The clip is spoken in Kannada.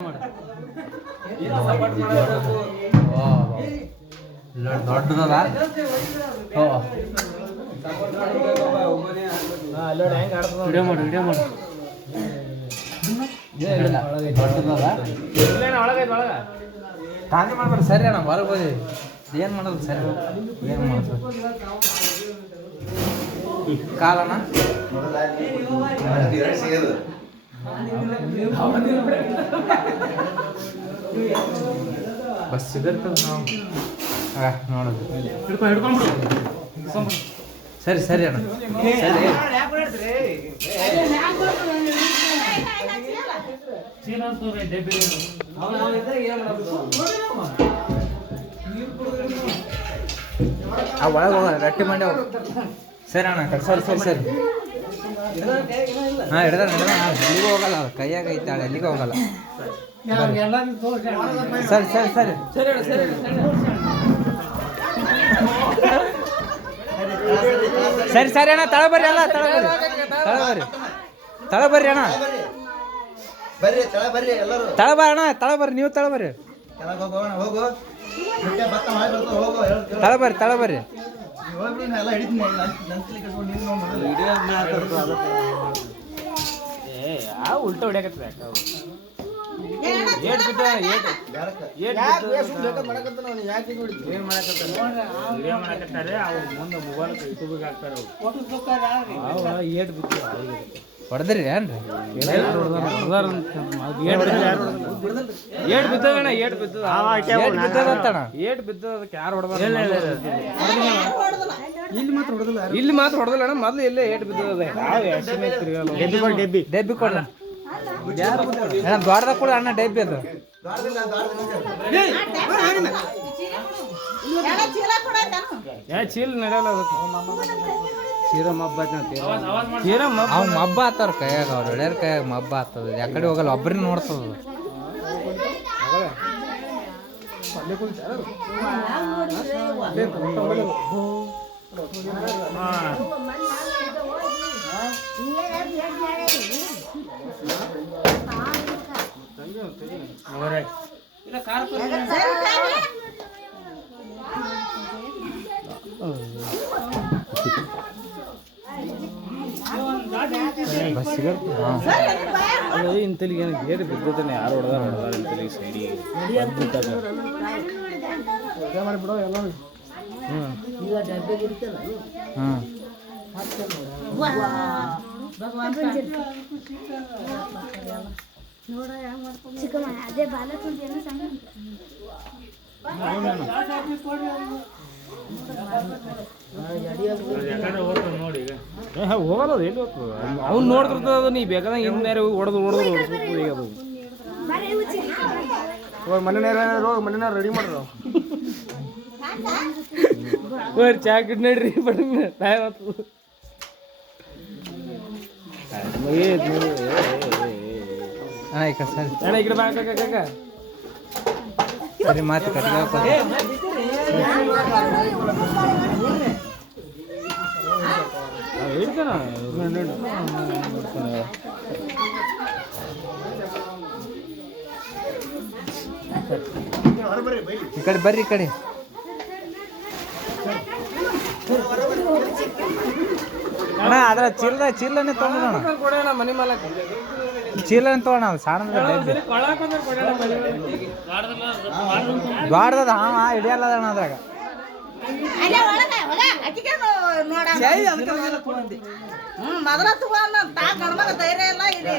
ದೊಡ್ಡದ ವಿಡಿಯೋ ಮಾಡು ಖಾಲಿ ಮಾಡ್ಬೇಡ. ಸರಿ ಅಣ್ಣ ಬರ್ಬೋದು. ಏನು ಮಾಡೋದು ಸರಿ ಏನು ಮಾಡೋದು ಕಾಲಣ್ಣ ಬಸ್ ಸಿಗರ್ತದ ನಾವು ನೋಡೋದು. ಸರಿ ಸರಿ ಅಣ್ಣ ಸರಿ. ಆ ಒಳಗೆ ಹೋಗಲ್ಲ ರಟ್ಟಿ ಮಂಡಿ ಹೋಗ. ಸರಿ ಅಣ್ಣ ಸರಿ ಸರಿ ಸರಿ ಹಾಂ ಹಿಡ್ದ ಎಲ್ಲಿಗೂ ಹೋಗಲ್ಲ. ಕೈಯಾಗ ಐತಾಳೆ ಎಲ್ಲಿಗೂ ಹೋಗಲ್ಲ. ಸರಿ ಸರಿ ಸರಿ ಸರಿ ಸರಿ ಅಣ್ಣ ತಳ ಬರ್ರಿ ಅಲ್ಲ ತಳ ಬರ್ರಿ ಅಣ್ಣ ತಳ ಬಾ ಅಣ್ಣ ತಳ ಬರ್ರಿ ನೀವು ತಳ ಬರ್ರಿ ತಳ ಬರ್ರಿ ಉಲ್ಟ ಹೊಡ್ಯಾಕತ್ತ ಹೊಡೆದ್ರಿ ಏನ್ರಿ ಇಲ್ಲಿ ಮಾತ್ರ ಹೊಡೆದಿಲ್ಲ ಅಣ್ಣ. ಮೊದ್ಲು ಎಲ್ಲೇ ಏಟ್ ಬಿದ್ದದ ಡೆಬ್ಬಿ ಕೊಡ್ರ ದ್ವಾರದ ಕೂಡ ಅಣ್ಣ ಡೆಬ್ಬಿ ಅದು ಚೀಲ ನಡೆಯಲ್ಲ. ಅವ್ ಮಬ್ಬ ಆತವ್ರ ಕೈಯಾಗ ಅವ್ರ ಎಳ್ಯಾರ ಕೈಯಾಗ ಮಬ್ಬ ಆಗ್ತದ. ಯಾಕಡೆ ಹೋಗಲ್ಲ ಒಬ್ಬರನ್ನ ನೋಡ್ತದ. ಇಂತಲಿಗೆ ಗೇಟ್ ಬಿದ್ದಾನೆ. ಯಾರು ಹೊಡೆದಾರ ಇಂತಲಿಗೆ ಸೈಡಿಗೆ ಮಾಡಿಬಿಡೋ ಎಲ್ಲ. ಹೋಗಲ್ಲ ಎಲ್ಲಿ ಹೋಗ್ತದ. ಅವ್ನು ನೋಡ್ತಿರ್ತದ. ನೀ ಬೇಕಾದಂಗ ಹಿಂದೆ ಹೊಡೆದು ಈಗ ಅದು ಮನೆ ರೆಡಿ ಮಾಡ್ರು ಚಾ ಕಿಡ್ ನೋಡ್ರಿ ಟೈಮ್ ಆಗ್ತದ. ಸರಿ ಈ ಕಡೆ ಬಾ ಕಾಕ. ಸರಿ ಮಾತು ಕಟ್ಟ ಹಿಡ್ತಾನ ಈ ಕಡೆ ಬರ್ರಿ. ಈ ಕಡೆ ಅಣ್ಣ ಅದ್ರ ಚೀಲನೇ ತೊಗೊಂಡ ಮನೆ ಮಾಲಕ ಚೀಲನೇ ತೊಗೊಂಡ ಸಣ್ಣದ ದ್ವಾರದ ಹಾವ ಹಿಡಿಯಲ್ಲ ಅಣ್ಣ ಅದ್ರಾಗ. ಮೊದಲ ತಗೊಂಡ ಧೈರ್ಯ ಇಲ್ಲ ಇಲ್ಲಿ.